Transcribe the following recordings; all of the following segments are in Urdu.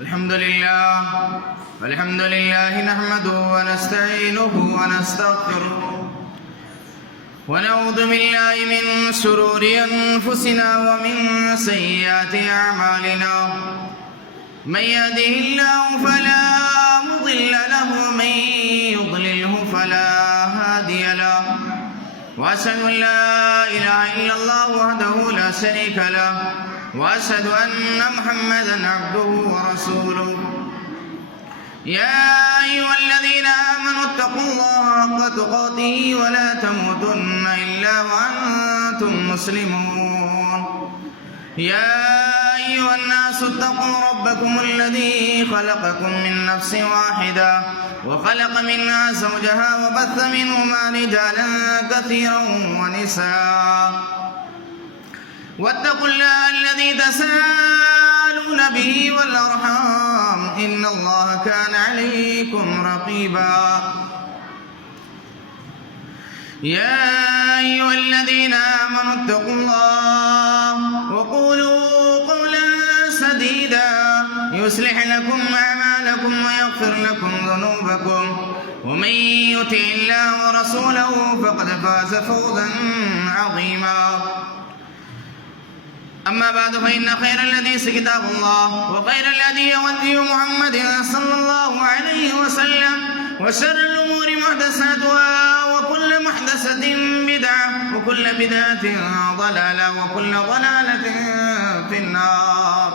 الحمد لله نحمده ونستعينه ونستغفره ونعوذ بالله من شرور أنفسنا ومن سيئات أعمالنا من يهده الله فلا مضل له ومن يضلله فلا هادي له وأشهد أن لا إله إلا الله وحده لا شريك له وأشهد أن محمدا عبده ورسوله يا أيها الذين آمنوا اتقوا الله حق تقاته ولا تموتن إلا وأنتم مسلمون يا أيها الناس اتقوا ربكم الذي خلقكم من نفس واحدة وخلق منها زوجها وبث منهما رجالا كثيرا ونساء واتقوا الله الذي تساءلون به والأرحام إن الله كان عليكم رقيبا يا أيها الذين آمنوا اتقوا الله وقولوا قولا سديدا يصلح لكم أعمالكم ويغفر لكم ذنوبكم ومن يطع الله ورسوله فقد فاز فوزا عظيما أما بعد فإن خير الحديث كتاب الله وخير الهدي هدي محمد صلى الله عليه وسلم وشر الأمور محدثاتها وكل محدثة بدعة وكل بدعة ضلالة وكل ضلالة في النار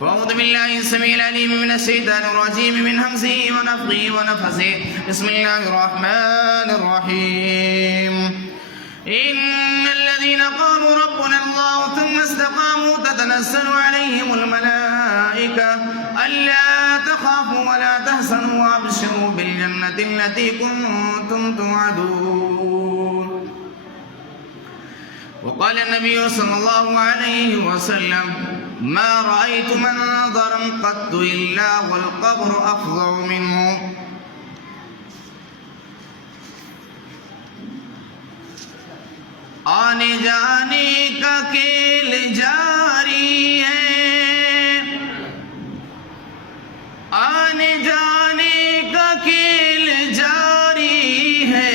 وأعوذ بالله السميع العليم من الشيطان الرجيم من همزه ونفخه ونفثه بسم الله الرحمن الرحيم إن الذين قالوا ربنا الله ثم استقاموا تتنزل عليهم الملائكة ألا تخافوا ولا تحزنوا وأبشروا بالجنة التي كنتم توعدون وقال النبي صلى الله عليه وسلم ما رأيت منظرا قط إلا والقبر أفظع منه آنے جانے کا کھیل جاری ہے آنے جانے کا کھیل جاری ہے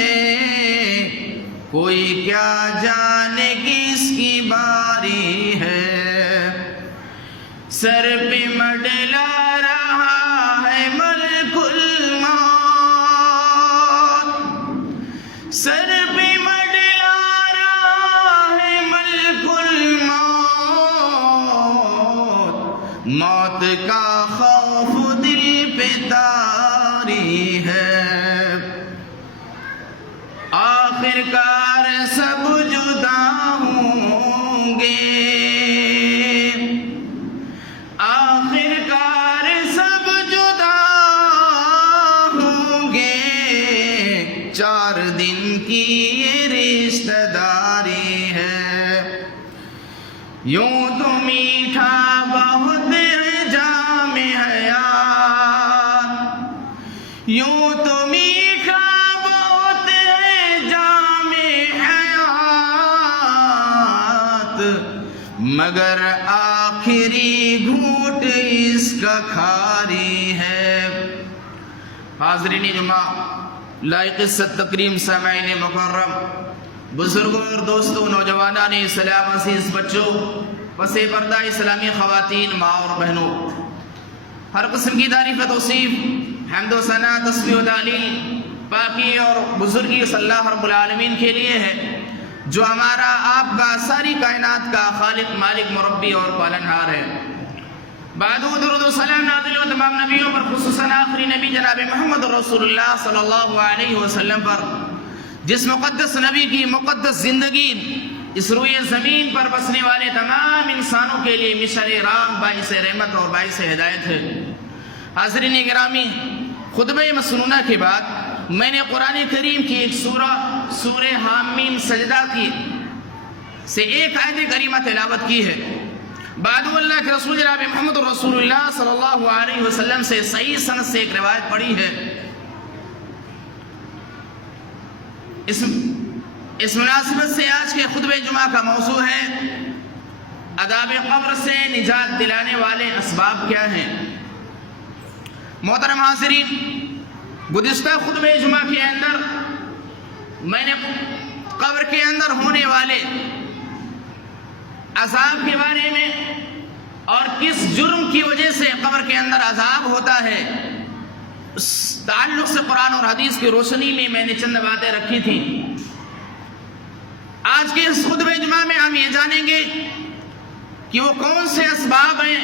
کوئی کیا جانے کس کی باری ہے سر پہ مڈلا رہا ہے ملک الموت سر پہ موت کا خوف دل پہ طاری ہے آخر کار سب جدا ہوں گے آخر کار سب جدا ہوں گے 4 دن کی یہ رشتہ داری ہے یوں تو میٹھا بہت یوں تو میٹھا بہت ہے جام حیات مگر آخری گھونٹ اس کا کھاری ہے حاضرین جمعہ لائق عزت تکریم سامعین مکرم بزرگوں اور دوستوں نوجوانان اسلام عزیز بچوں پس پردہ اسلامی خواتین ماں اور بہنوں ہر قسم کی تعریف و توصیف حمد و ثنا تسبیح و تعلیل پاکی اور بزرگی صلی اللہ رب العالمین کے لیے ہے جو ہمارا آپ کا ساری کائنات کا خالق مالک مربی اور پالنہار ہے بعد درود و سلام نازل و تمام نبیوں پر خصوصاً آخری نبی جناب محمد رسول اللہ صلی اللہ علیہ وسلم پر جس مقدس نبی کی مقدس زندگی اس روئے زمین پر بسنے والے تمام انسانوں کے لیے مشعل راہ باعث رحمت اور باعث ہدایت ہے حاضرین گرامی خطبہ مسنونہ کے بعد میں نے قرآن کریم کی ایک سورہ حامیم سجدہ کی سے ایک آیت کریمہ تلاوت کی ہے بعد اللہ کے رسول جناب محمد رسول اللہ صلی اللہ علیہ وسلم سے صحیح سند سے ایک روایت پڑھی ہے اس مناسبت سے آج کے خطبہ جمعہ کا موضوع ہے عذاب قبر سے نجات دلانے والے اسباب کیا ہیں۔ محترم حاضرین، گزشتہ خطبہ جمعہ کے اندر میں نے قبر کے اندر ہونے والے عذاب کے بارے میں اور کس جرم کی وجہ سے قبر کے اندر عذاب ہوتا ہے اس تعلق سے قرآن اور حدیث کی روشنی میں نے چند باتیں رکھی تھیں۔ آج کے اس خطبہ جمعہ میں ہم یہ جانیں گے کہ وہ کون سے اسباب ہیں،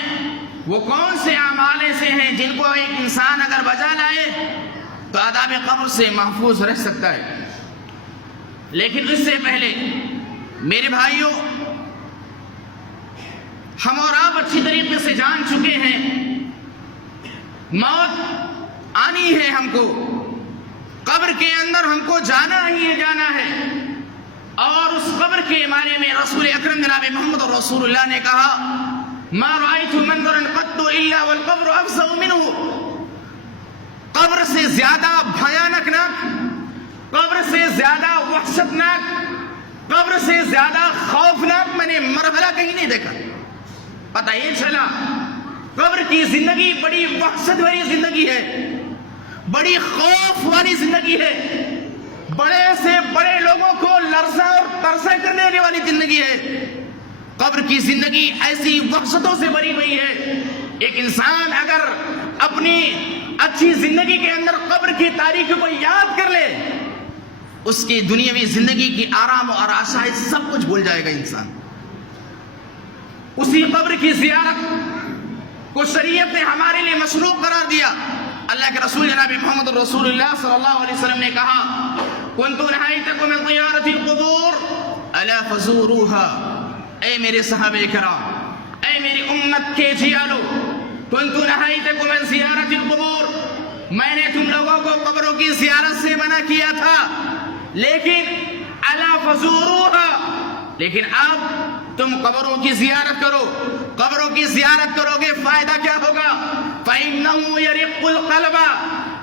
وہ کون سے اعمال ایسے ہیں جن کو ایک انسان اگر بجا لائے تو عذاب قبر سے محفوظ رہ سکتا ہے۔ لیکن اس سے پہلے میرے بھائیوں، ہم اور آپ اچھی طریقے سے جان چکے ہیں موت آنی ہے، ہم کو قبر کے اندر ہم کو جانا ہی جانا ہے۔ اور اس قبر کے بارے میں رسول اکرم جناب محمد رسول اللہ نے کہا ما رأيت منظرا قط الا والقبر افظع منه، قبر سے زیادہ بھیانک نہ، قبر سے زیادہ وحشتناک، قبر سے زیادہ خوفناک میں نے مرحلہ کہیں نہیں دیکھا۔ پتہ یہ چلا قبر کی زندگی بڑی وحشت والی زندگی ہے، بڑی خوف والی زندگی ہے، بڑے سے بڑے لوگوں کو لرزہ اور ترسہ کرنے والی زندگی ہے۔ قبر کی زندگی ایسی وحشتوں سے بھری ہوئی ہے، ایک انسان اگر اپنی اچھی زندگی کے اندر قبر کی تاریخ کو یاد کر لے، اس کی دنیاوی زندگی کی آرام اور آسائش سب کچھ بھول جائے گا انسان۔ اسی قبر کی زیارت کو شریعت نے ہمارے لیے مشروع قرار دیا۔ اللہ کے رسول جناب محمد رسول اللہ صلی اللہ علیہ وسلم نے کہا كنت نهيتكم من زيارة القبور الا فزوروها، اے میرے صحابہ کرام، اے میری امت کے جیالو، كنت نهيتكم من زيارة القبور، میں نے تم لوگوں کو قبروں کی زیارت سے منع کیا تھا، لیکن الا فزوروها، لیکن اب تم قبروں کی زیارت کرو۔ قبروں کی زیارت کرو گے فائدہ کیا ہوگا؟ فَإِنَّهُ يَرِقُّ الْقَلْبَ،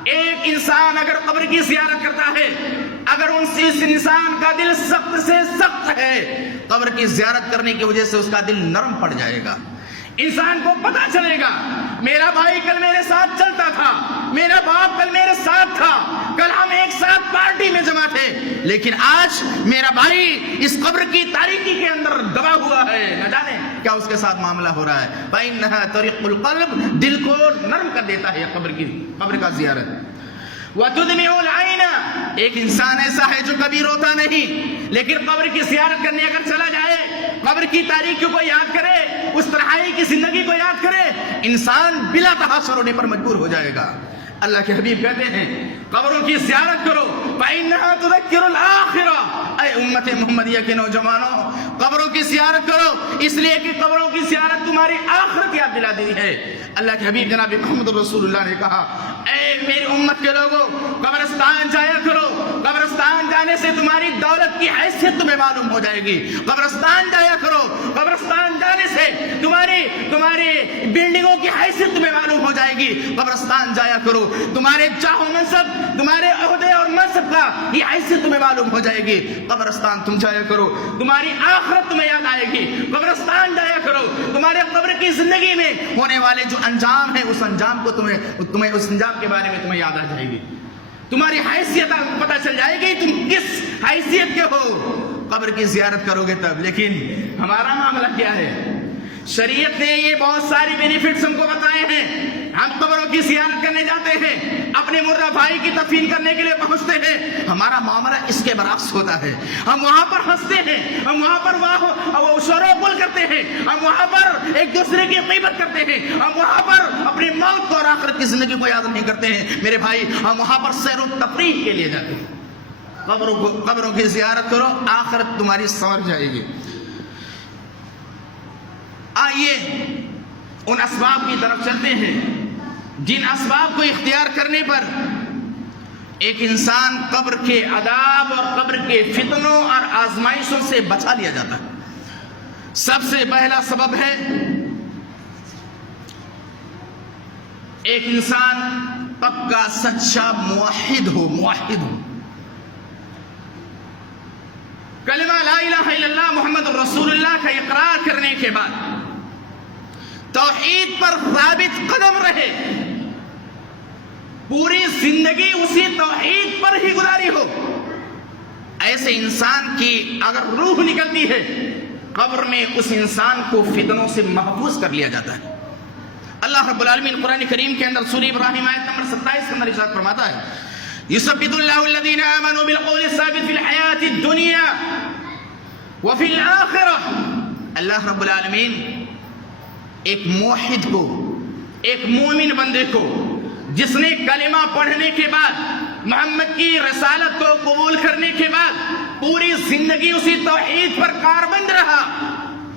ایک انسان اگر قبر کی زیارت کرتا ہے، اگر اس انسان کا دل سخت سے سخت ہے، قبر کی زیارت کرنے کی وجہ سے اس کا دل نرم پڑ جائے گا۔ انسان کو پتا چلے گا میرا بھائی کل میرے ساتھ چلتا تھا، میرا باپ کل میرے ساتھ تھا، کل ہم ایک ساتھ پارٹی میں جمع تھے، لیکن آج میرا بھائی اس قبر کی تاریکی کے اندر دبا ہوا ہے، نہ جانے کیا اس کے ساتھ معاملہ ہو رہا ہے۔ فَإِنَّهَا تَرِقُّ الْقَلْبِ، دل کو نرم کر دیتا ہے قبر کا زیارت۔ وَتُدْمِعُ الْعَيْنَ، ایک انسان ایسا ہے جو کبھی روتا نہیں، لیکن قبر کی زیارت کرنے اگر چلا جائے، قبر کی تاریکیوں کو یاد کرے، اس تنہائی کی زندگی کو یاد کرے، انسان بلا تحاشر رونے پر مجبور ہو جائے گا۔ اللہ کے حبیب کہتے ہیں قبروں کی زیارت کرو، فَإِنَّهَا تُذَكِّرُ الْآخِرَةَ، اے امت محمدیہ کے نوجوانوں قبروں کی زیارت کرو، اس لیے کہ قبروں کی زیارت تمہاری آخرت یاد دلا دی ہے۔ اللہ کے حبیب جناب محمد رسول اللہ نے کہا اے میری امت کے لوگوں، قبرستان جایا کرو، قبرستان جانے سے تمہاری دولت کی حیثیت تمہیں معلوم ہو جائے گی۔ قبرستان جایا کرو، قبرستان جانے سے تمہاری بلڈنگوں کی حیثیت تمہیں معلوم ہو جائے گی۔ قبرستان جایا کرو، تمہارے چاہ و منصب، تمہارے عہدے اور منصب کا یہ حیثیت تمہیں معلوم ہو جائے گی۔ قبرستان تم جایا کرو، تمہاری آخرت تمہیں یاد آئے گی۔ قبرستان جایا کرو، تمہارے قبر کی زندگی میں ہونے والے جو انجام ہے، اس انجام کو تمہیں اس انجام کے بارے میں تمہیں یاد آ جائے گی، تمہاری حیثیت پتہ چل جائے گی تم کس حیثیت کے ہو۔ قبر کی زیارت کرو گے تب۔ لیکن ہمارا معاملہ کیا ہے؟ شریعت نے یہ بہت ساری بینیفٹس ہم کو بتائے ہیں، ہم قبروں کی زیارت کرنے جاتے ہیں، اپنے مردہ بھائی کی تدفین کرنے کے لیے پہنچتے ہیں، ہمارا معاملہ اس کے برعکس ہوتا ہے۔ ہم وہاں پر ہنستے ہیں، ہم وہاں پر شور و گل کرتے ہیں، ہم وہاں پر ایک دوسرے کی غیبت کرتے ہیں، ہم وہاں پر اپنی موت کو اور آخرت کی زندگی کو یاد نہیں کرتے ہیں۔ میرے بھائی، ہم وہاں پر سیر و تفریح کے لیے جاتے ہیں۔ قبروں کی زیارت کرو، آخرت تمہاری سنور جائے گی۔ آئیے ان اسباب کی طرف چلتے ہیں جن اسباب کو اختیار کرنے پر ایک انسان قبر کے عذاب اور قبر کے فتنوں اور آزمائشوں سے بچا لیا جاتا ہے۔ سب سے پہلا سبب ہے ایک انسان پکا سچا موحد ہو، کلمہ لا الہ الا اللہ محمد رسول اللہ کا اقرار کرنے کے بعد توحید پر ثابت قدم رہے، پوری زندگی اسی توحید پر ہی گزاری ہو، ایسے انسان کی اگر روح نکلتی ہے قبر میں اس انسان کو فتنوں سے محفوظ کر لیا جاتا ہے۔ اللہ رب العالمین قرآن کریم کے اندر سورہ ابراہیم آیت نمبر 27 کے اندر ارشاد فرماتا ہے یثبت اللہ الذین آمنوا بالقول الثابت فی الحیاۃ الدنیا وفی الآخرہ۔ اللہ رب العالمین ایک موحد کو، ایک مومن بندے کو جس نے کلمہ پڑھنے کے بعد محمد کی رسالت کو قبول کرنے کے بعد پوری زندگی اسی توحید پر کاربند رہا،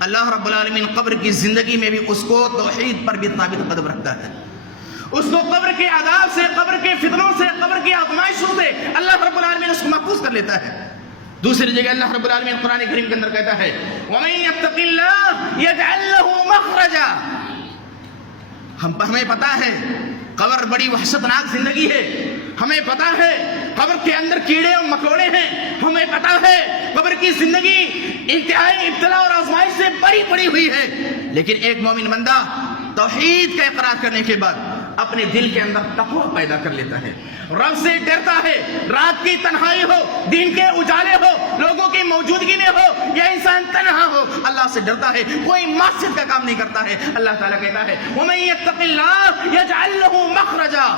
اللہ رب العالمین قبر کی زندگی میں بھی اس کو توحید پر بھی ثابت قدم رکھتا ہے، اس کو قبر کے عذاب سے، قبر کے فتنوں سے، قبر کی آزمائشوں سے اللہ رب العالمین اس کو محفوظ کر لیتا ہے۔ دوسری جگہ اللہ رب العالمین قرآن کریم کے اندر کہتا ہے وَمَن يَتَّقِ اللَّهَ يَجْعَل لَّهُ مَخْرَجًا۔ ہمیں پتا ہے قبر بڑی وحشتناک زندگی ہے، ہمیں پتا ہے قبر کے اندر کیڑے اور مکوڑے ہیں، ہمیں پتا ہے قبر کی زندگی انتہائی ابتلا اور آزمائش سے بڑی پڑی ہوئی ہے، لیکن ایک مومن بندہ توحید کا اقرار کرنے کے بعد اپنے دل کے اندر تقوی پیدا کر لیتا ہے، رب سے ڈرتا ہے، رات کی تنہائی ہو، دن کے اجالے ہو، لوگوں کی موجودگی میں ہو یا انسان تنہا ہو، اللہ سے ڈرتا ہے، کوئی معصیت کا کام نہیں کرتا ہے۔ اللہ تعالیٰ کہتا ہے وَمَن يَتَّقِ اللَّهَ يَجْعَل لَّهُ مَخْرَجًا،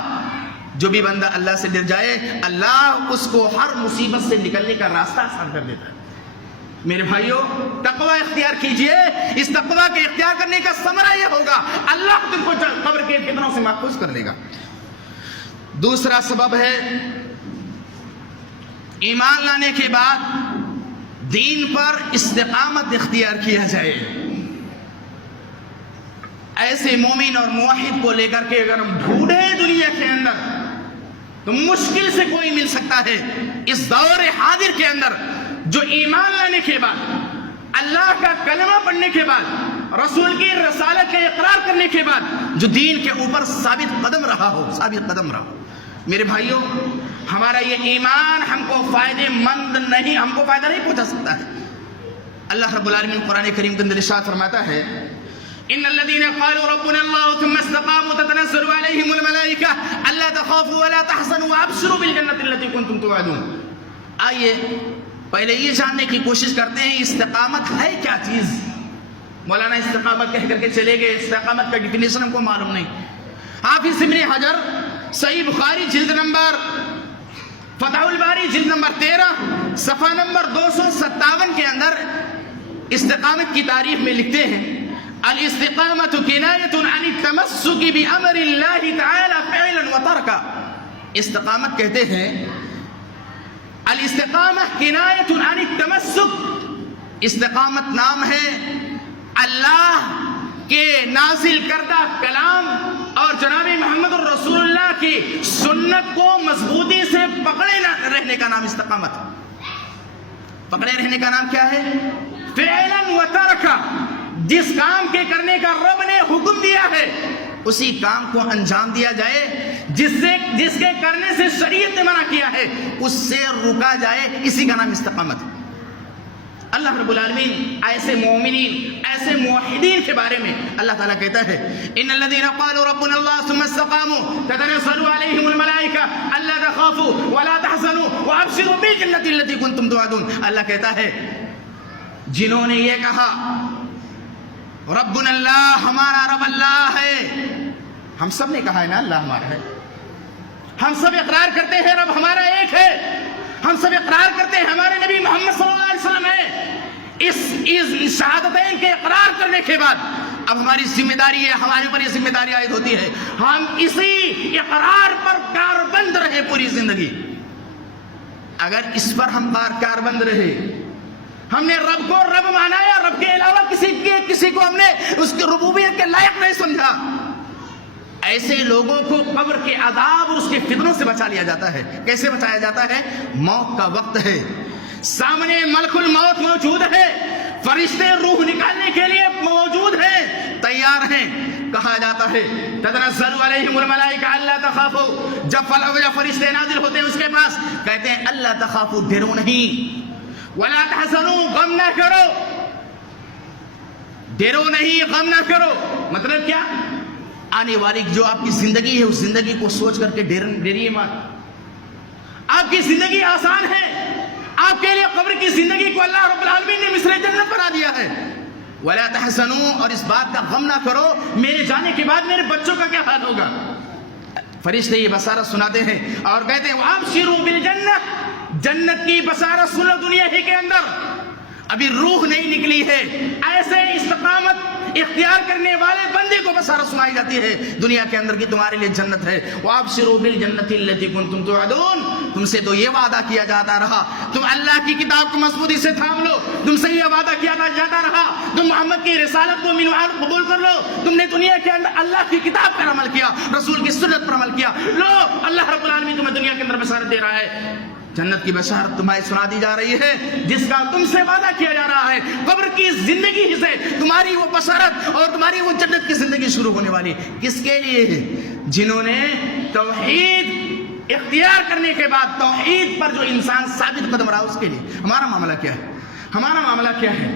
جو بھی بندہ اللہ سے ڈر جائے اللہ اس کو ہر مصیبت سے نکلنے کا راستہ آسان کر دیتا ہے۔ میرے بھائیوں تقوی اختیار کیجئے، اس تقوی کے اختیار کرنے کا ثمرہ یہ ہوگا اللہ تم کو قبر کے فتنوں سے محفوظ کر لے گا۔ دوسرا سبب ہے ایمان لانے کے بعد دین پر استقامت اختیار کیا جائے۔ ایسے مومن اور موحد کو لے کر کے اگر ہم ڈھونڈیں دنیا کے اندر تو مشکل سے کوئی مل سکتا ہے اس دور حاضر کے اندر جو ایمان لانے کے بعد، اللہ کا کلمہ پڑھنے کے بعد، رسول کی رسالت کا اقرار کرنے کے بعد جو دین کے اوپر ثابت قدم رہا ہو، ثابت قدم رہا ہو۔ میرے بھائیوں ہمارا یہ ایمان ہم کو فائدے مند نہیں، ہم کو فائدہ نہیں پہنچا سکتا ہے۔ اللہ رب العالمین قرآن کریم کے اندر ارشاد فرماتا ہے ان الذين قالوا ربنا الله ثم استقاموا تتنزل عليهم الملائكة الا تخافوا ولا تحزنوا وابشروا بالجنة التي كنتم توعدون۔ آئیے پہلے یہ جاننے کی کوشش کرتے ہیں استقامت ہے کیا چیز۔ مولانا استقامت کہہ کر کے چلے گئے، استقامت کا ڈیفینیشن ہم کو معلوم نہیں۔ حافظ ابن حجر صحیح بخاری جلد نمبر، فتح الباری جلد نمبر 13 صفحہ نمبر 257 کے اندر استقامت کی تعریف میں لکھتے ہیں الاستقامت کنایۃ عن التمسک بامر اللہ تعالی فعلا وترکا۔ استقامت کہتے ہیں الاستقامہ کنایۃ عن التمسک، استقامت نام ہے اللہ کے نازل کردہ کلام اور جناب محمد الرسول اللہ کی سنت کو مضبوطی سے پکڑے رہنے کا نام استقامت۔ پکڑے رہنے کا نام کیا ہے؟ فعلا و ترکا، جس کام کے کرنے کا رب نے حکم دیا ہے اسی کام کو انجام دیا جائے، جس کے کرنے سے شریعت نے منع کیا ہے اس سے رکا جائے، اسی کا نام استقامت۔ اللہ رب العالمین ایسے مومنین، ایسے موحدین کے بارے میں اللہ تعالیٰ کہتا ہے ان الذين قالوا ربنا الله ثم استقاموا تتنزل عليهم الملائكة الا تخافوا ولا تحزنوا وابشروا بالجنة التي كنتم توعدون۔ اللہ کہتا ہے جنہوں نے یہ کہا ربنا اللہ، ہمارا رب اللہ ہے، ہم سب نے کہا ہے نا اللہ ہمارا ہے، ہم سب اقرار کرتے ہیں رب ہمارا ایک ہے، ہم سب اقرار کرتے ہیں ہمارے نبی محمد صلی اللہ علیہ وسلم ہے۔ اس شہادتین کے اقرار کرنے کے بعد اب ہماری ذمہ داری ہے، ہمارے اوپر یہ ذمہ داری عائد ہوتی ہے ہم اسی اقرار پر کاربند رہے پوری زندگی۔ اگر اس پر ہم کاربند رہے، ہم نے رب کو رب مانا یا رب کے علاوہ کسی کو ہم نے اس کی ربوبیت کے لائق نہیں سمجھا، ایسے لوگوں کو قبر کے عذاب اور اس کے فتنوں سے بچا لیا جاتا ہے۔ کیسے بچایا جاتا ہے؟ موت کا وقت ہے، سامنے ملک الموت موجود ہے، فرشتے روح نکالنے کے لیے موجود ہیں، تیار ہیں۔ کہا جاتا ہے تتنزل علیہم الملائکہ الا تخافوا، جب فرشتے نازل ہوتے ہیں اس کے پاس کہتے ہیں الا تخافوا، ڈرو نہیں، ولا تحزنوا، غم نہ کرو، ڈرو نہیں غم نہ کرو۔ مطلب کیا؟ آنے والی جو آپ کی زندگی ہے اس زندگی کو سوچ کر کے ڈریے مت. آپ کی زندگی آسان ہے. آپ کے لیے قبر کی زندگی کو اللہ رب العالمین نے مثل جنت بنا دیا ہے. وَلَا تَحْزَنُوا، اور اس بات کا غم نہ کرو میرے جانے کے بعد میرے بچوں کا کیا حال ہوگا. فرشتے یہ بشارت سناتے ہیں اور کہتے ہیں وَأَبْشِرُوا بِالْجَنَّةِ، جنت کی بشارت سنو دنیا ہی کے اندر. ابھی روح نہیں نکلی ہے، ایسے استقامت اختیار کرنے والے بندے کو بشارت سنائی جاتی ہے دنیا کے اندر کی تمہارے لیے جنت ہے. وَأَبْشِرُوا بِالْجَنَّةِ الَّتِي كُنتُمْ تُوعَدُونَ، تم سے تو یہ وعدہ کیا جاتا رہا، تم اللہ کی کتاب کو مضبوطی سے تھام لو، تم سے یہ وعدہ کیا جاتا رہا تم محمد کی رسالت کو منوان قبول کر لو، تم نے دنیا کے اندر اللہ کی کتاب پر عمل کیا، رسول کی سنت پر عمل کیا، لو اللہ رب العالمین تمہیں دنیا کے اندر بشارت دے رہا ہے. جنت کی بشارت تمہیں سنا دی جا رہی ہے جس کا تم سے وعدہ کیا جا رہا ہے. قبر کی زندگی سے تمہاری وہ بشارت اور تمہاری وہ جنت کی زندگی شروع ہونے والی. کس کے لیے ہے؟ جنہوں نے توحید اختیار کرنے کے بعد توحید پر جو انسان ثابت قدم رہا اس کے لیے. ہمارا معاملہ کیا ہے؟ ہمارا معاملہ کیا ہے؟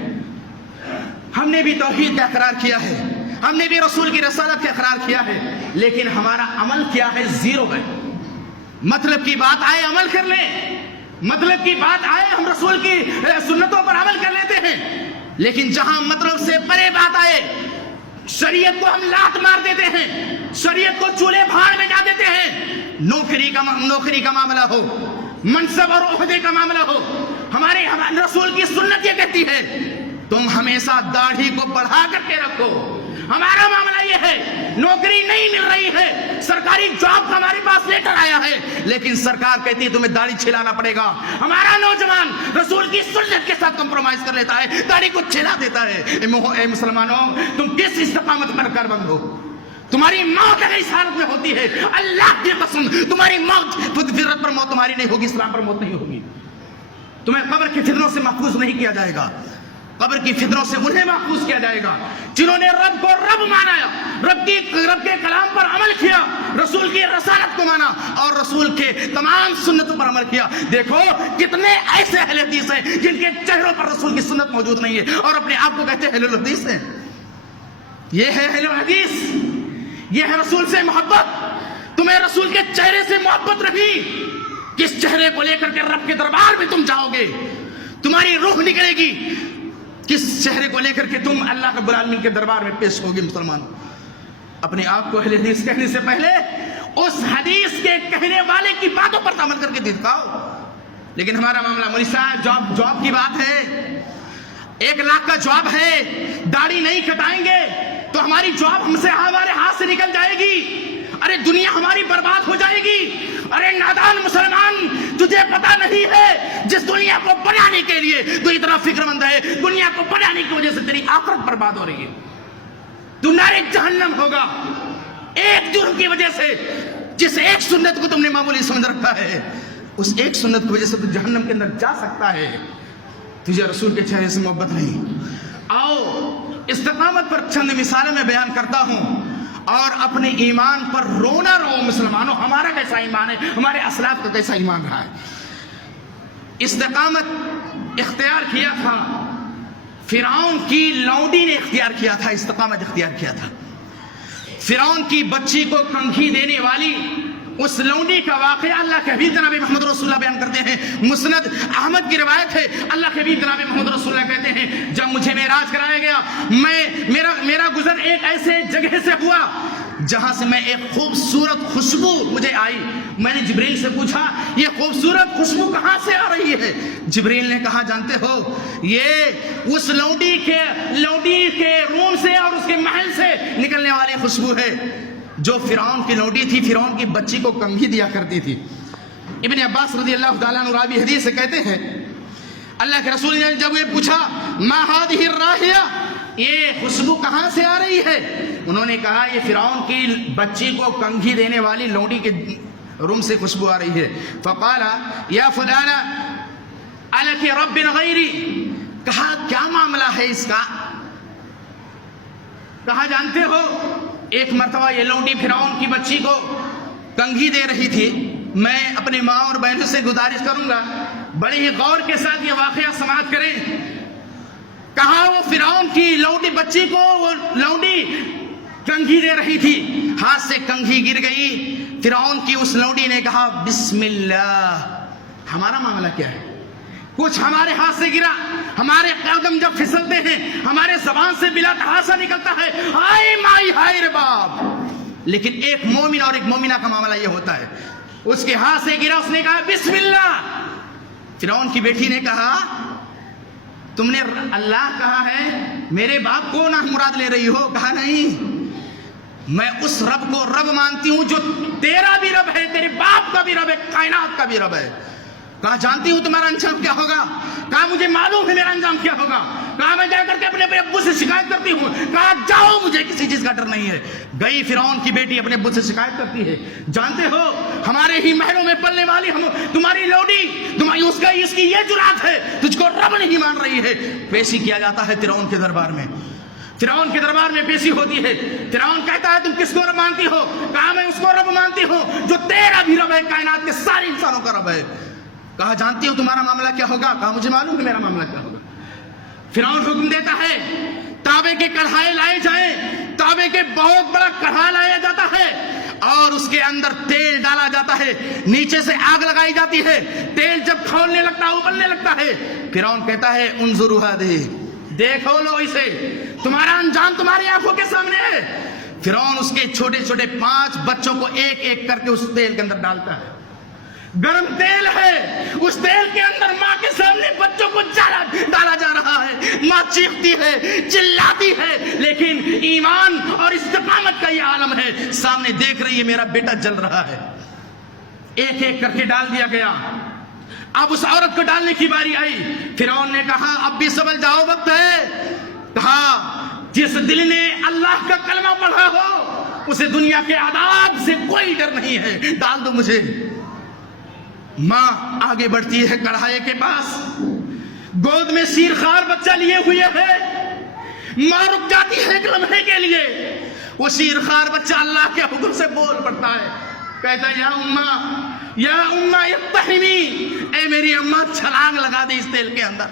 ہم نے بھی توحید کا اقرار کیا ہے، ہم نے بھی رسول کی رسالت کا اقرار کیا ہے، لیکن ہمارا عمل کیا ہے؟ زیرو ہے. مطلب کی بات آئے عمل کر لیں، مطلب کی بات آئے ہم رسول کی سنتوں پر عمل کر لیتے ہیں، لیکن جہاں مطلب سے پرے بات آئے شریعت کو ہم لات مار دیتے ہیں، شریعت کو چولہے بھاڑ میں ڈال دیتے ہیں. نوکری کا معاملہ ہو، منصب اور عہدے کا معاملہ ہو، ہمارے رسول کی سنت یہ کہتی ہے تم ہمیشہ داڑھی کو بڑھا کر کے رکھو. ہمارا معاملہ یہ ہے نوکری نہیں مل رہی ہے، سرکاری جاب کا ہمارے پاس لیٹر آیا ہے لیکن سرکار کہتی ہے تمہیں داڑھی چھلانا پڑے گا. ہمارا نوجوان رسول کی سنت کے ساتھ کمپرومائز کر لیتا ہے، داڑھی کو چھلا دیتا ہے. اے مسلمانوں، تم کس استقامت پر کاربند ہو؟ تمہاری موت اگر اس حالت میں ہوتی ہے اللہ کی قسم تمہاری موت فطرت پر موت تمہاری نہیں ہوگی، اسلام پر موت نہیں ہوگی. تمہیں قبر کی فتنوں سے محفوظ نہیں کیا جائے گا، قبر کی فتنوں سے انہیں محفوظ کیا جائے گا جنہوں نے رب کو رب مانا، رب کے کلام پر عمل کیا، رسول کی رسالت کو مانا اور رسول کے تمام سنتوں پر عمل کیا. دیکھو کتنے ایسے اہل حدیث ہیں جن کے چہروں پر رسول کی سنت موجود نہیں ہے اور اپنے آپ کو کہتے ہیں اہل الحدیث ہیں. یہ ہے اہل الحدیث، یہ ہے رسول سے محبت. تمہیں رسول کے چہرے سے محبت رہی، کس چہرے کو لے کر کے رب کے دربار میں تم جاؤ گے؟ تمہاری روح نکلے گی کس چہرے کو لے کر کے تم اللہ رب العالمین کے دربار میں پیش ہوگی. مسلمان اپنے آپ کو اہل حدیث کہنے سے پہلے اس حدیث کے کہنے والے کی باتوں پر عمل کر کے دکھاؤ. لیکن ہمارا معاملہ مولوی صاحب جاب کی بات ہے، 1 لاکھ کا جاب ہے، داڑھی نہیں کٹائیں گے تو ہماری جاب ہمارے ہاتھ سے نکل جائے گی، ارے دنیا ہماری برباد ہو جائے گی. ارے نادان مسلمان، تجھے پتا نہیں ہے جس دنیا کو بنانے کے لیے تو اتنا فکر مند ہے، دنیا کو بنانے کی وجہ سے تیری آخرت برباد ہو رہی ہے. تو نارے جہنم ہوگا ایک جرم کی وجہ سے. جس ایک سنت کو تم نے معمولی سمجھ رکھا ہے اس ایک سنت کی وجہ سے تو جہنم کے اندر جا سکتا ہے. تجھے رسول کے چہرے سے محبت نہیں. آؤ استقامت پر چند مثالیں میں بیان کرتا ہوں اور اپنے ایمان پر رونا رو. مسلمانوں ہمارا کیسا ایمان ہے، ہمارے اسلاف کا کیسا ایمان رہا ہے. استقامت اختیار کیا تھا فرعون کی لونڈی نے، اختیار کیا تھا، استقامت اختیار کیا تھا. فرعون کی بچی کو کنگھی دینے والی اس لونڈی کا واقعہ اللہ کے حبیب جناب محمد رسول اللہ بیان کرتے ہیں. مسند احمد کی روایت ہے، اللہ کے حبیب جناب محمد رسول اللہ کہتے ہیں جب مجھے معراج کرایا گیا میرا گزر ایک ایسے جگہ سے ہوا جہاں سے میں ایک خوبصورت خوشبو مجھے آئی. میں نے جبریل سے پوچھا یہ خوبصورت خوشبو کہاں سے آ رہی ہے؟ جبریل نے کہا جانتے ہو یہ اس لونڈی کے روم سے اور اس کے محل سے نکلنے والی خوشبو ہے جو فرعون کی لونڈی تھی، فرعون کی بچی کو کنگھی دیا کرتی تھی. ابن عباس رضی اللہ تعالیٰ عنہ راوی حدیث سے کہتے ہیں اللہ کے رسول نے جب یہ پوچھا ما هذه الرائحة، یہ خوشبو کہاں سے آ رہی ہے؟ انہوں نے کہا یہ فرعون کی بچی کو کنگھی دینے والی لونڈی کے روم سے خوشبو آ رہی ہے. فقال یا فلانا الک رب غیری، کہا کیا معاملہ ہے اس کا؟ کہا جانتے ہو ایک مرتبہ یہ لونڈی فرعون کی بچی کو کنگھی دے رہی تھی. میں اپنے ماں اور بہنوں سے گزارش کروں گا بڑے ہی غور کے ساتھ یہ واقعہ سماعت کریں. کہا وہ فرعون کی لونڈی بچی کو وہ لونڈی کنگھی دے رہی تھی، ہاتھ سے کنگھی گر گئی. فرعون کی اس لونڈی نے کہا بسم اللہ. ہمارا معاملہ کیا ہے؟ کچھ ہمارے ہاتھ سے گرا، ہمارے قدم جب پھسلتے ہیں ہمارے زبان سے بلا تحاشا نکلتا ہے ہائے مائی ہائے رے باپ. لیکن ایک مومن اور ایک مومنہ کا معاملہ یہ ہوتا ہے. اس کے ہاتھ سے گرا، اس نے کہا بسم اللہ. فرعون کی بیٹی نے کہا تم نے اللہ کہا ہے، میرے باپ کو نہ مراد لے رہی ہو؟ کہا نہیں، میں اس رب کو رب مانتی ہوں جو تیرا بھی رب ہے، تیرے باپ کا بھی رب ہے، کائنات کا بھی رب ہے. کہا جانتی ہوں تمہارا انجام کیا ہوگا؟ کہا مجھے معلوم ہے میرا انجام کیا ہوگا. کہا میں جا کر کے اپنے ابو سے شکایت کرتی ہوں. کہا جاؤ، مجھے کسی چیز کا ڈر نہیں ہے. گئی فرعون کی بیٹی اپنے ابو سے شکایت کرتی ہے، جانتے ہو ہمارے ہی محلوں میں پلنے والی تمہاری لوڈی، اس کی یہ جرات ہے، تجھ کو رب نہیں مان رہی ہے. پیشی کیا جاتا ہے فرعون کے دربار میں. فرعون کے دربار میں پیشی ہوتی ہے. فرعون کہتا ہے تم کس کو رب مانتی ہو؟ کہا میں اس کو رب مانتی ہوں جو تیرا بھی رب ہے، کائنات کے سارے انسانوں کا رب ہے. کہا جانتی ہوں تمہارا معاملہ کیا ہوگا؟ کہا مجھے معلوم ہے میرا معاملہ کیا ہوگا. فرعون حکم دیتا ہے تانبے کے کڑھائے لائے جائیں. تانبے کے بہت بڑا کڑھا لایا جاتا ہے اور اس کے اندر تیل ڈالا جاتا ہے، نیچے سے آگ لگائی جاتی ہے. تیل جب کھولنے لگتا ہے، ابلنے لگتا ہے، فرعون کہتا ہے انظروا هذه، دیکھو لو اسے، تمہارا انجام تمہاری آنکھوں کے سامنے ہے. فرعون اس کے چھوٹے چھوٹے 5 بچوں کو ایک ایک کر کے اس تیل کے اندر ڈالتا ہے. گرم تیل ہے، اس تیل کے اندر ماں کے سامنے بچوں کو ڈالا جا رہا ہے. ماں چیختی ہے، چلاتی ہے، لیکن ایمان اور استقامت کا یہ عالم ہے. سامنے دیکھ رہی ہے میرا بیٹا جل رہا ہے. ایک ایک کر کے ڈال دیا گیا. اب اس عورت کو ڈالنے کی باری آئی. فرعون نے کہا اب بھی سنبھل جاؤ، وقت ہے. کہا جس دل نے اللہ کا کلمہ پڑھا ہو اسے دنیا کے عذاب سے کوئی ڈر نہیں ہے، ڈال دو مجھے. ماں آگے بڑھتی ہے کڑھائی کے پاس، گود میں شیرخوار بچہ لیے ہوئے ہے. ماں رک جاتی ہے ایک لمحے کے لیے. وہ شیرخوار بچہ اللہ کے حکم سے بول پڑتا ہے، کہتا ہے یا اماں یتہمی، اے میری اماں چھلانگ لگا دے اس تیل کے اندر،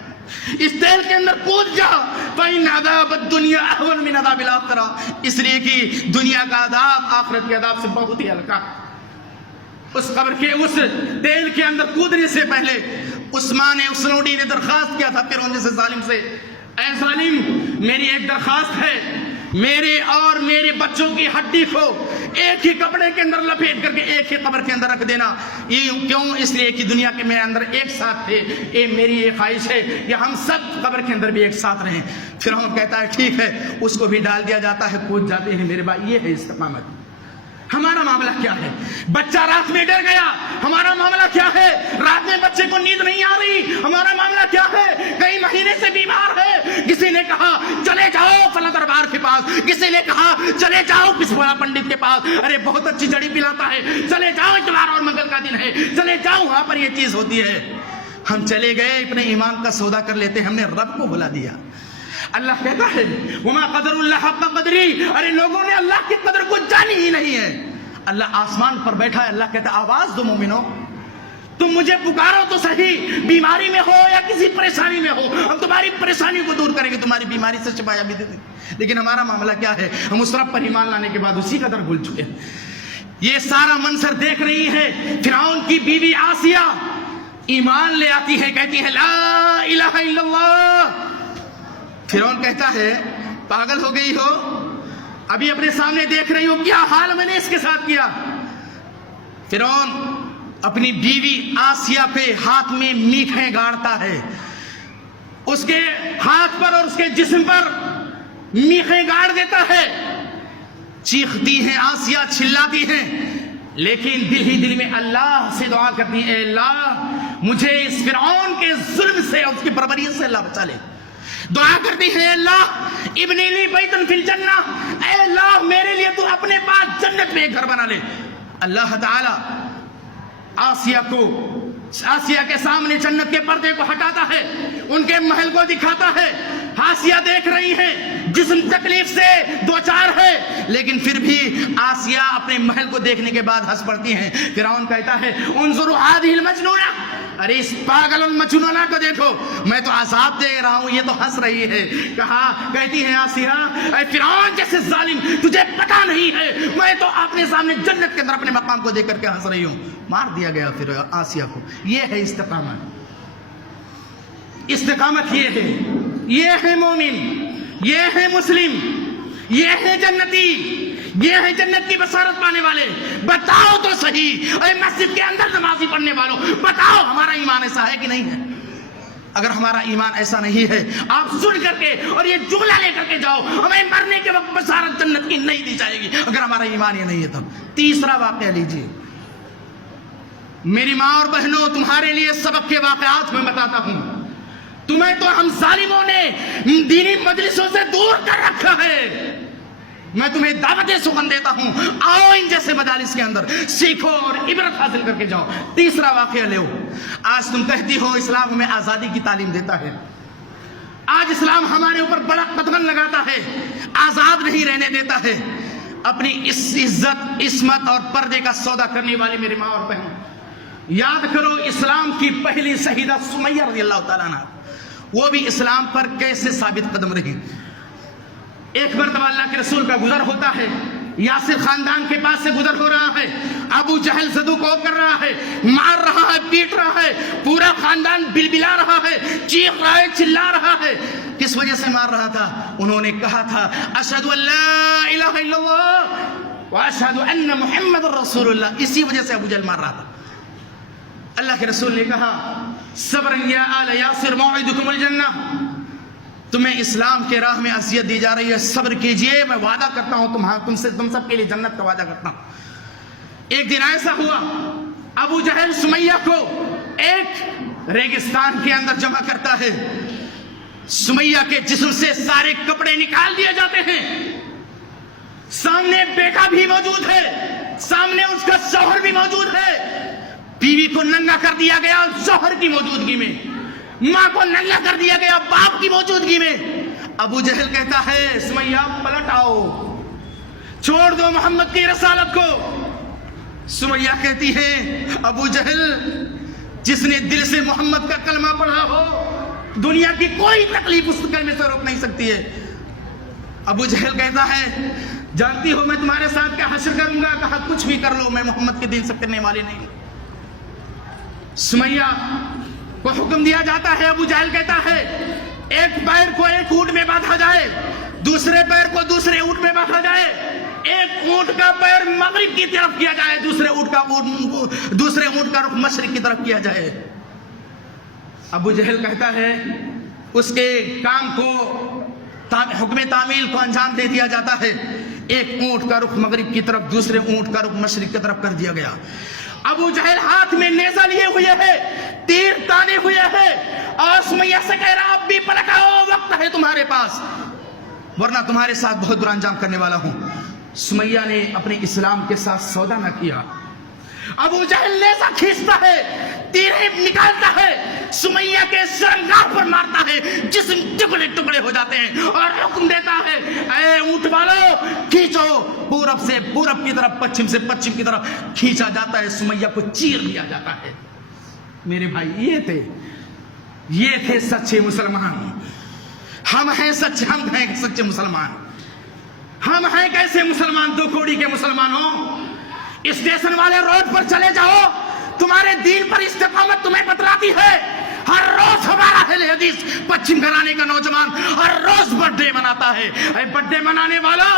اس تیل کے اندر کود جا. فإن عذاب الدنیا اہون من عذاب الآخرہ، اس لیے کہ دنیا کا عذاب آخرت کے عذاب سے بہت ہی ہلکا. اس قبر کے اس تیل کے اندر کودنے سے پہلے اس ماں نے، اس لونڈی نے درخواست کیا تھا فرعون جیسے ظالم سے، اے ظالم میری ایک درخواست ہے، میرے اور میرے بچوں کی ہڈی کو ایک ہی کپڑے کے اندر لپیٹ کر کے ایک ہی قبر کے اندر رکھ دینا. یہ کیوں؟ اس لیے کہ دنیا کے میرے اندر ایک ساتھ تھے. میری یہ خواہش ہے کہ ہم سب قبر کے اندر بھی ایک ساتھ رہیں. فرعون کہتا ہے ٹھیک ہے. اس کو بھی ڈال دیا جاتا ہے، کود جاتے ہیں. میرے بھائی یہ ہے استقامت. ہمارا معاملہ کیا ہے؟ بچہ رات میں ڈر گیا، ہمارا معاملہ کیا ہے؟ رات میں بچے کو نیند نہیں آ رہی، ہمارا معاملہ کیا ہے؟ کئی مہینے سے بیمار ہے، کسی نے کہا چلے جاؤ فلاں دربار کے پاس، کسی نے کہا چلے جاؤ کس بڑا پنڈت کے پاس، ارے بہت اچھی جڑی پلاتا ہے، چلے جاؤ اتوار اور منگل کا دن ہے، چلے جاؤ وہاں پر یہ چیز ہوتی ہے. ہم چلے گئے، اپنے ایمان کا سودا کر لیتے، ہم نے رب کو بھلا دیا. اللہ کہتا ہے وما قدر اللہ حق قدری، ارے لوگوں نے اللہ کی قدر کو جانی ہی نہیں ہے. اللہ آسمان پر بیٹھا ہے. اللہ کہتا ہے آواز دو مومنو، تم مجھے پکارو تو صحیح، بیماری میں ہو یا کسی پریشانی میں ہو، ہم تمہاری پریشانی کو دور کریں گے، تمہاری بیماری سے شفا بھی دے دیں. لیکن ہمارا معاملہ کیا ہے؟ ہم اس رب پر ایمان لانے کے بعد اسی قدر بھول چکے ہیں. یہ سارا منظر دیکھ رہی ہے. فرعون کی بیوی آسیہ ایمان لے آتی ہے، کہتی ہے لا الہ الا اللہ. فرعون کہتا ہے پاگل ہو گئی ہو، ابھی اپنے سامنے دیکھ رہی ہو کیا حال میں نے اس کے ساتھ کیا. فرعون اپنی بیوی آسیہ پہ ہاتھ میں میخیں گاڑتا ہے، اس کے ہاتھ پر اور اس کے جسم پر میخیں گاڑ دیتا ہے. چیختی ہیں آسیہ، چلاتی ہیں، لیکن دل ہی دل میں اللہ سے دعا کرتی ہیں اے اللہ مجھے اس فرعون کے ظلم سے اور اس کی بربریت سے اللہ بچا لے. دعا کرتی ہے اللہ ابنی لی بیتن فی الجنہ، اے اللہ میرے لیے تو اپنے پاس جنت میں ایک گھر بنا لے. اللہ تعالی آسیہ کے سامنے جنت کے پردے کو ہٹاتا ہے، ان کے محل کو دکھاتا ہے. آسیہ دیکھ رہی ہیں، جسم تکلیف سے دوچار ہے، لیکن پھر بھی آسیہ اپنے محل کو دیکھنے کے بعد ہنس پڑتی ہیں. فرعون کہتا ہے انظروا هذه المجنونہ، ارے اس پاگل اور مجنونہ کو دیکھو، میں تو عذاب دے رہا ہوں، یہ تو ہنس رہی ہے۔ کہتی ہے آسیہ، اے فرعون جیسے ظالم، تجھے پتہ نہیں ہے میں تو اپنے سامنے جنت کے اندر اپنے مقام کو دیکھ کر کے ہنس رہی ہوں۔ مار دیا گیا پھر آسیہ کو۔ یہ ہے استقامت، استقامت یہ ہے، یہ ہے مومن، یہ ہے مسلم، یہ ہے جنتی، یہ ہے جنت کی بصارت پانے والے۔ بتاؤ تو صحیح، اے مسجد کے اندر نمازی پڑھنے والوں، بتاؤ ہمارا ایمان ایسا ہے کہ نہیں ہے؟ اگر ہمارا ایمان ایسا نہیں ہے، آپ سن کر کے اور یہ جملہ لے کر کے جاؤ، ہمیں مرنے کے وقت بصارت جنت کی نہیں دی جائے گی اگر ہمارا ایمان یہ نہیں ہے تب۔ تیسرا واقعہ لیجیے۔ میری ماں اور بہنوں، تمہارے لیے سبق کے واقعات میں بتاتا ہوں۔ تمہیں تو ہم ظالموں نے دینی مجلسوں سے دور کر رکھا ہے، میں تمہیں دعوت سخن دیتا ہوں، آؤ ان جیسے مجالس کے اندر سیکھو اور عبرت حاصل کر کے جاؤ۔ تیسرا واقعہ لو۔ آج تم کہتی ہو اسلام ہمیں آزادی کی تعلیم دیتا ہے، آج اسلام ہمارے اوپر بڑا قدغن لگاتا ہے، آزاد نہیں رہنے دیتا ہے۔ اپنی اس عزت، عصمت اور پردے کا سودا کرنے والی میری ماں اور بہن، یاد کرو اسلام کی پہلی شہیدہ سمیہ رضی اللہ تعالیٰ عنہ، وہ بھی اسلام پر کیسے ثابت قدم رہی۔ ایک مرتبہ اللہ کے رسول کا گزر ہوتا ہے، یاسر خاندان کے پاس سے گزر ہو رہا ہے، ابو جہل زدو کو کر رہا ہے، مار رہا ہے، پیٹ رہا ہے، پورا خاندان بلبلا رہا ہے، چیخ رہا ہے، چلا رہا ہے۔ کس وجہ سے مار رہا تھا؟ انہوں نے کہا تھا اشہد ان لا الہ الا اللہ واشہد ان محمد رسول اللہ، اسی وجہ سے ابو جہل مار رہا تھا۔ اللہ کے رسول نے کہا صبر یا آل یاسر موعدکم الجنہ، تمہیں اسلام کے راہ میں اذیت دی جا رہی ہے، صبر کیجئے، میں وعدہ کرتا ہوں تم سب کے لیے جنت کا وعدہ کرتا ہوں۔ ایک دن ایسا ہوا، ابو جہل سمیہ کو ایک ریگستان کے اندر جمع کرتا ہے، سمیہ کے جسم سے سارے کپڑے نکال دیے جاتے ہیں، سامنے بیٹا بھی موجود ہے، سامنے اس کا شوہر بھی موجود ہے، بیوی کو ننگا کر دیا گیا شوہر کی موجودگی میں، ماں کو ننگا کر دیا گیا باپ کی موجودگی میں۔ ابو جہل کہتا ہے سمیہ پلٹ آؤ، چھوڑ دو محمد کی رسالت کو۔ سمیہ کہتی ہے ابو جہل، جس نے دل سے محمد کا کلمہ پڑھا ہو، دنیا کی کوئی تکلیف اس کلمے سے روک نہیں سکتی ہے۔ ابو جہل کہتا ہے جانتی ہو میں تمہارے ساتھ کیا حشر کروں گا؟ کہا کچھ بھی کر لو، میں محمد کے دین سے کرنے والی نہیں۔ سمیہ کو حکم دیا جاتا ہے، ابو جہل کہتا ہے ایک پیر کو ایک اونٹ میں باندھا جائے، دوسرے پیر کو دوسرے اونٹ میں باندھا جائے، ایک اونٹ کا پیر مغرب کی طرف کیا جائے، دوسرے اونٹ کا رخ مشرق کی طرف کیا جائے۔ ابو جہل کہتا ہے اس کے کام کو، حکم تعمیل کو انجام دے دیا جاتا ہے، ایک اونٹ کا رخ مغرب کی طرف، دوسرے اونٹ کا رخ مشرق کی طرف کر دیا گیا۔ ابو جہل ہاتھ میں نیزہ لیے ہوئے ہے، تیر تانے ہوئے ہے، اور سمیہ سے کہہ رہا اب بھی پلٹاؤ، وقت ہے تمہارے پاس، ورنہ تمہارے ساتھ بہت برا انجام کرنے والا ہوں۔ سمیہ نے اپنے اسلام کے ساتھ سودا نہ کیا۔ ابو جہل نیزہ کھینچتا ہے، تیر نکالتا ہے، سمیہ کے سرنگار پر مارتا ہے، جسم ٹکڑے ٹکڑے ہو جاتے ہیں، اور حکم دیتا ہے اے اونٹ والو کھینچو، پورب سے پورب کی طرف، پچھم سے پچھم کی طرف کھینچا جاتا ہے، سمیہ کو چیر دیا جاتا ہے۔ میرے بھائی یہ تھے سچے مسلمان۔ ہم ہیں سچے مسلمان۔ ہم ہیں کیسے مسلمان؟ دو کوڑی کے مسلمانوں، اسٹیشن والے روڈ پر چلے جاؤ، تمہارے دین پر استقامت تمہیں بتلاتی ہے۔ ہر روز ہمارا اہل حدیث پچھم گھرانے کا نوجوان ہر روز برتھ ڈے مناتا ہے۔ اے برتھ ڈے منانے والا،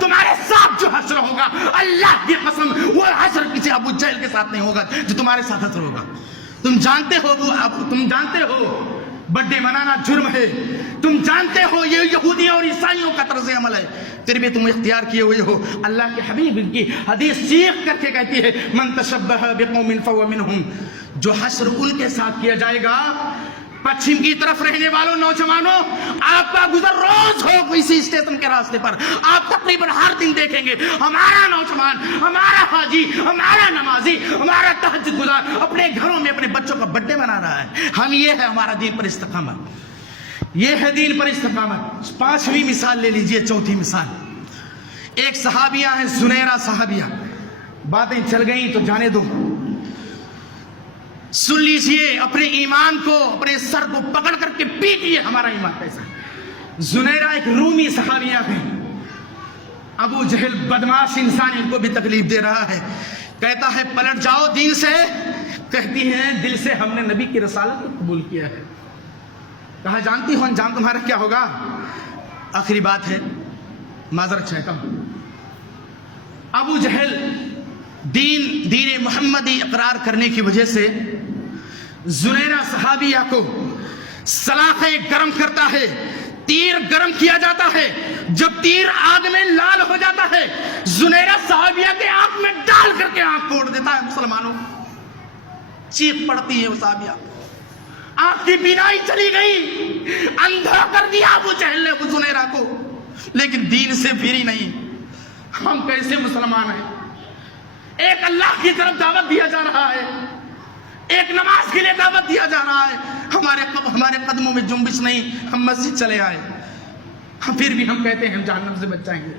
تمہارے ساتھ جو حشر ہوگا، اللہ کی قسم وہ حشر کسی ابو جہل کے ساتھ نہیں ہوگا جو تمہارے ساتھ حشر ہوگا۔ تم جانتے ہو برتھ ڈے منانا جرم ہے، تم جانتے ہو یہ یہودیوں اور عیسائیوں کا طرز عمل ہے، پھر بھی تم اختیار کیے ہوئے ہو۔ اللہ کے حبیب کی حدیث چیخ کر کے کہتی ہے من تشبہ بقوم فہو منہم، جو حشر ان کے ساتھ کیا جائے گا۔ پچھم کی طرف رہنے والوں نوجوانوں، آپ کا گزر روز ہو کسی اسٹیشن کے راستے پر، آپ تقریباً ہر دن دیکھیں گے ہمارا نوجوان، ہمارا حاجی، ہمارا نمازی، ہمارا تہجد گزار اپنے گھروں میں اپنے بچوں کا برتھ ڈے منا رہا ہے۔ یہ ہے ہمارا دین پر استقامت، یہ ہے دین پر استقامت۔ پانچویں مثال لے لیجئے، چوتھی مثال، ایک صحابیہ ہیں زنیرہ صحابیہ، باتیں چل گئیں تو جانے دو۔ سن لیجئے، اپنے ایمان کو، اپنے سر کو پکڑ کر کے پیٹیے، ہمارا ایمان کیسا ہے۔ زنیرہ ایک رومی صحابیہ ہے، ابو جہل بدماش انسان ان کو بھی تکلیف دے رہا ہے، کہتا ہے پلٹ جاؤ دین سے، کہتی ہیں دل سے ہم نے نبی کی رسالت کو قبول کیا ہے۔ کہا جانتی ہو انجام تمہارا کیا ہوگا؟ آخری بات ہے، معذرت چاہتا ہوں، ابو جہل دین محمدی اقرار کرنے کی وجہ سے زنیرہ صحابیہ کو سلاخیں گرم کرتا ہے، تیر گرم کیا جاتا ہے، جب تیر آگ میں لال ہو جاتا ہے زنیرہ صحابیہ کے آنکھ میں ڈال کر کے آنکھ پھوڑ دیتا ہے۔ مسلمانوں، چیخ پڑتی ہے وہ صحابیہ، آنکھ کی بینائی چلی گئی، اندھا کر دیا ابو جہل نے ابو زنیرہ کو، لیکن دین سے پھری نہیں۔ ہم کیسے مسلمان ہیں؟ ایک اللہ کی طرف دعوت دیا جا رہا ہے، ایک نماز کے لیے دعوت دیا جا رہا ہے، ہمارے قدموں میں جنبش نہیں، ہم مسجد چلے آئے، پھر بھی ہم کہتے ہیں ہم جہنم سے بچ جائیں گے،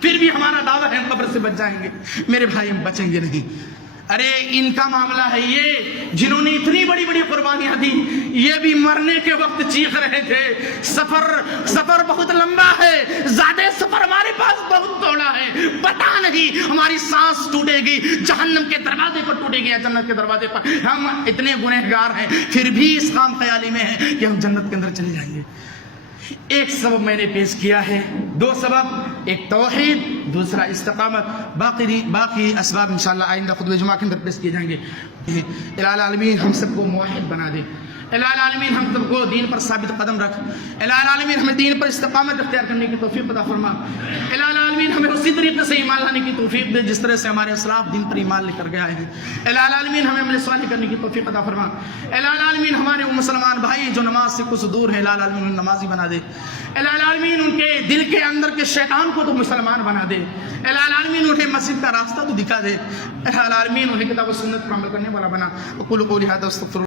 پھر بھی ہمارا دعویٰ ہے ہم قبر سے بچ جائیں گے۔ میرے بھائی ہم بچیں گے نہیں۔ ارے ان کا معاملہ ہے یہ، جنہوں نے اتنی بڑی بڑی قربانیاں دی، یہ بھی مرنے کے وقت چیخ رہے تھے سفر بہت لمبا ہے، زیادہ سفر ہمارے پاس بہت تھوڑا ہے، پتہ نہیں ہماری سانس ٹوٹے گی جہنم کے دروازے پر ٹوٹے گی یا جنت کے دروازے پر۔ ہم اتنے گنہگار ہیں پھر بھی اس خام خیالی میں ہیں کہ ہم جنت کے اندر چلے جائیں گے۔ ایک سبب میں نے پیش کیا ہے، دو سبب، ایک توحید، دوسرا استقامت، باقی اسباب انشاءاللہ آئندہ خطبہ جمعہ کے اندر پیش کیے جائیں گے۔ الہ العالمین ہم سب کو موحد بنا دے، الہ العالمین ہم سب کو دین پر ثابت قدم رکھ، الہ العالمین ہمیں دین پر استقامت اختیار کرنے کی توفیق عطا فرما، الہ العالمین ہمیں اسی طریقے سے ایمان لانے کی توفیق دے جس طرح سے ہمارے اسلاف دین پر ایمان لے کر کے آئے ہیں، الہ العالمین ہمیں عمل صالح کرنے کی توفیق عطا فرما، الہ العالمین ہمارے وہ مسلمان بھائی جو نماز سے کچھ دور ہیں الہ العالمین انہیں نمازی بنا دے، الہ العالمین ان کے دل کے اندر کے شیطان کو تو مسلمان بنا دے، الہ العالمین انہیں مسجد کا راستہ تو دکھا دے، الہ العالمین انہیں کتاب و سنت پر عمل کرنے والا بنا۔ اقول قولی ھذا واستغفر